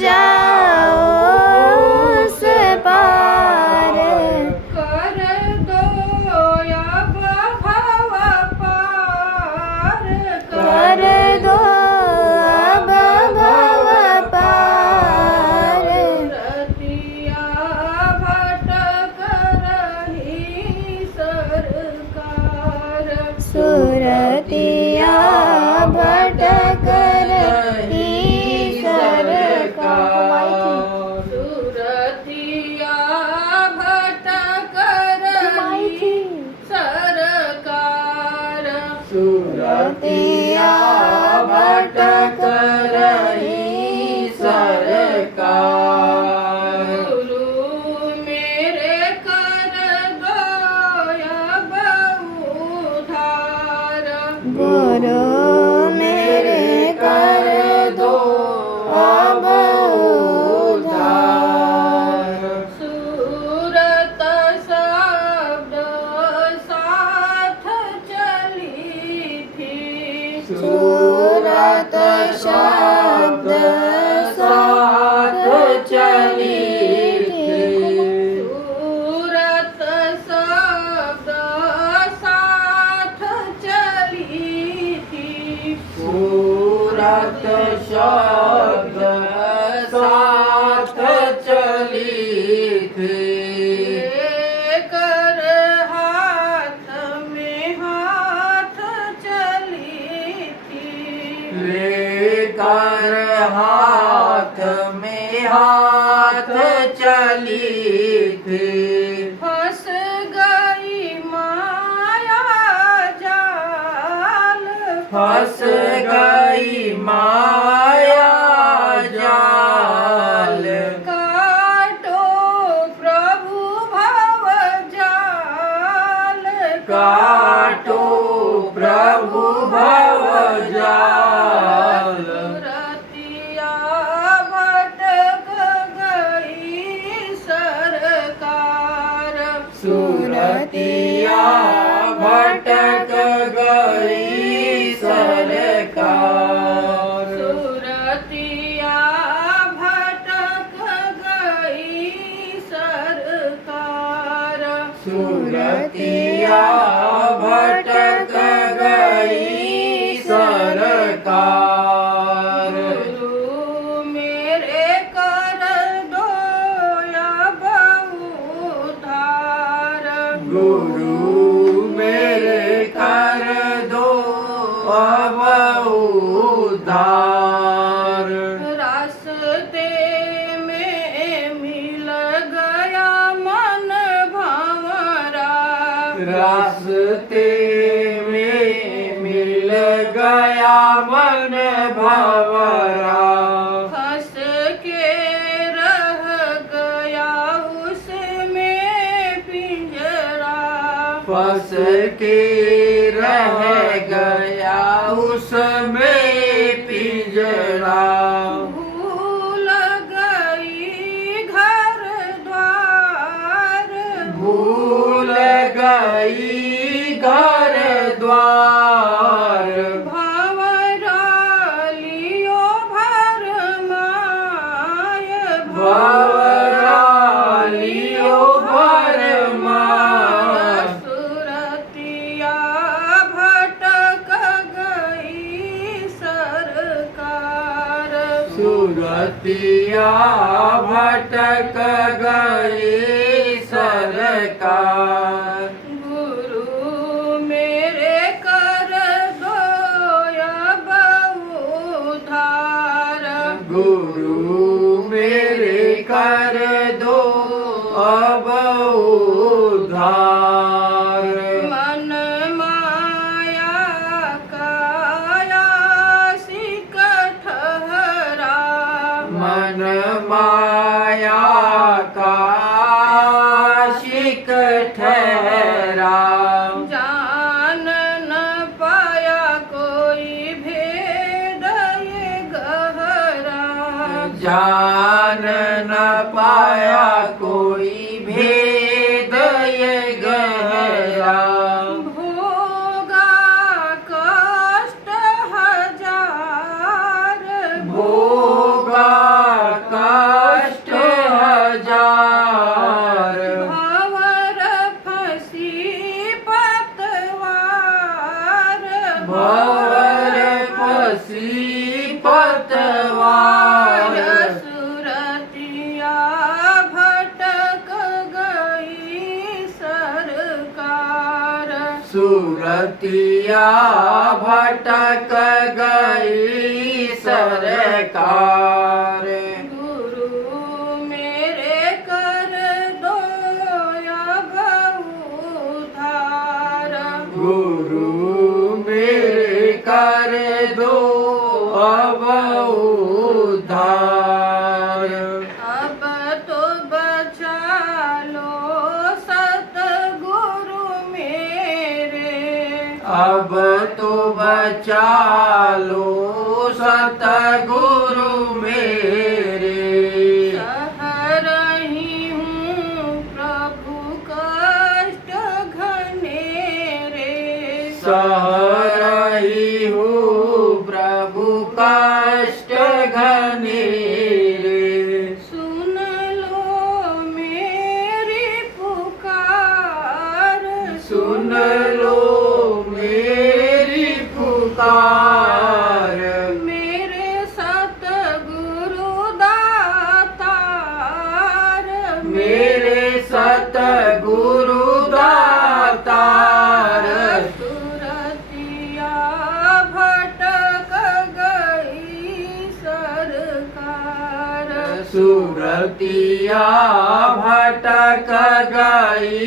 जाओ उस पार। कर दो अब भव पार। कर दो अब भव पार। सुरतिया भटक रही सरकार। सुरतिया भटक रही सरकार। सुरतिया भटक रही सरकार। सुरतिया भटक रही सरकार। गुरु मेरे कर दो अब उधार। गुरु मेरे कर दो अब उधार। सूरत शब्द साथ चली थी। सूरत शब्द साथ चली थी। सूरत शब्द साथ चली थी। सूरत शब्द साथ चली थी। लेकर हाथ में हाथ चली थी। लेकर हाथ में हाथ चली थी। फंस गई माया जाल। फंस गई माया जाल। काटो प्रभु भव जाल। काटो प्रभु भव जाल। सुरतिया भटक गई सरकार। सुरतिया भटक गई सरकार। सुरतिया भटक गई सरकार। सुरतिया भटक गई सरकार। गुरु मेरे कर दो अब उधार। गुरु मेरे कर दो अब उधार। रास्ते में मिल गया मन भंवरा। रास्ते में मिल गया मन भंवरा। फंस के रह गया उसमें पिंजरा। फंस के रह गया उसमें पिंजरा। भूल गई घर द्वार। भूल गई घर द्वार। भंवरा लियो भरमाय। भंवरा लियो भरमाय। सुरतिया भटक गई सरकार। सुरतिया भटक गई सरकार। गुरु मेरे कर दो अब उधार। गुरु मेरे कर दो अब उधार। मन माया काया सिक ठहरा। मन माया का शिक ठहरा। जान न पाया कोई भेद ये गहरा। जान न पाया कोई भेद ये गहरा। भोगा कष्ट हजार। भोगा सुरतिया भटक गई सरकार। गुरु मेरे कर दो अब उधार। गुरु मेरे कर दो अब उद्धार। अब तो बचा लो सतगुरु मेरे। अब तो बचा लो सतगुरु मेरे। सह रही हूँ प्रभु कष्ट घनेरे। सह रही हूँ प्रभु कष्ट घनेरे। सुन लो मेरी पुकार। सुन लो मेरी पुकार। मेरे सतगुरु दातार। मेरे सतगुरु दातार। सुरतिया भटक गई सरकार। सुरतिया भटक गई